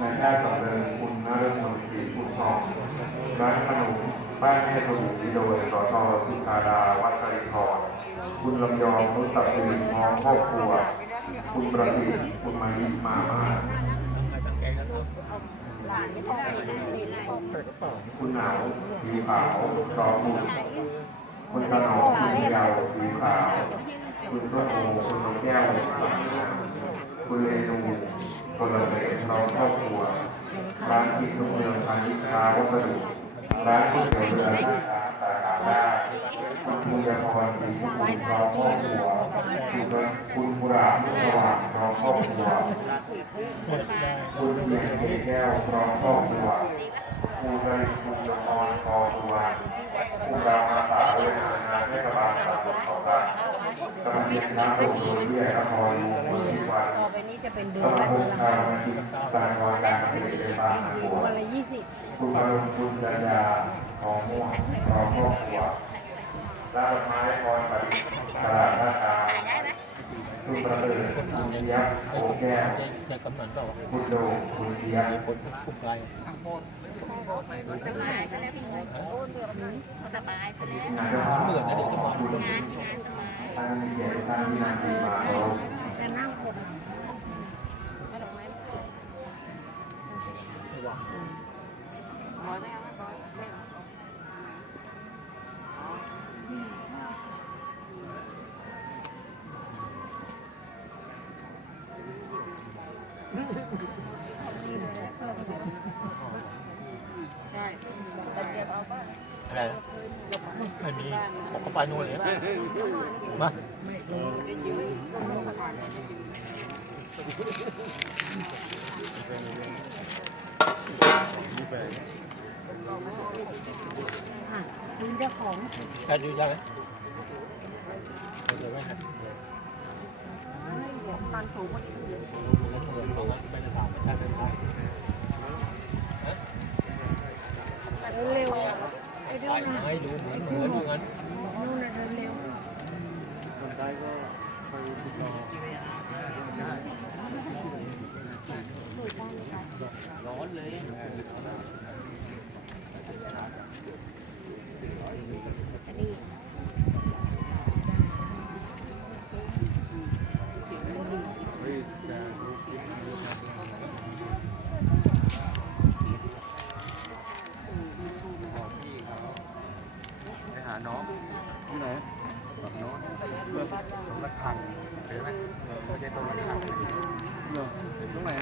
นายแพทย์สำเริงคุณนฤมลศรีคุณทองร้านขนมบ้านแม่สมุทรโดยสทสุธาดาวัชรินทร์คุณลำยองนุสักดิ์สิริพอมครอบครัว คุณประสิทธิ์คุณมายิมามาคุณหนาวสีขาวจอมุนคุณขนอคุณยาวสีขาว คุณต้นโอคุณนกแก้วคุณเรนู คนละเบสเราครอบครัวร้านที่ทุกเมืองพาณิชย์ค้าวัสดุร้านก๋วยเตี๋ยวเรือสาขาได้คุณภูยพรศรีคุณเราครอบครัวคุณคุณบุรามุสว่างเราครอบครัวคุณเพียงเกแก้วพร้อมครอบครัวคุณกริคุณยมรคอตัวคุณดาวอาสาเวทนาเทศบาลตำบลเขาตั้งกำลังเรียนน้ำโรงเรียนวิทยาครอยู่ จะเป็นเดืสอนมาละคเดืมอนละชาวนาจิตการวางการเกษตรในบ้านหางบัววันละยี่สิบคุณพรุณคุณจัญญาทองม่วงพร้อมครอบครัวร้านดอกไม้พรประดิษฐ์ตลาดท่าช้างคุณประเสริฐคุณยักษ์โอแก้วจะกำหนดต่อคุณโดงคุณเทียมคนผู้ไกลสบายไปแล้วพี่สบายไปแล้วงานเจ้าภาพเหมือนนะเด็กจะมองคุณงานงานสบายท่านเกียรติท่านที่นำทีมาเราแต่นั่งคน ใช่อะไรนะไม่มีผมก็ไปนู่นเลยมาก็ยืดอะดูเจ้าของใครดูยังไหมเดี๋ยวไม่ทันตอนสูงมันแล้วเหมือน เขาไม่ได้ถามไม่ได้ไม่ได้เร็วไอ้เรื่องนั้นไหมดูเหมือนเหมือนงนั้นนู่นน่ะเร็วคนได้ก็ไปติดต่อร้อนเลย ตัวละพันเห็นไหมไม่ใช่ตัวละพันเท่าไหร่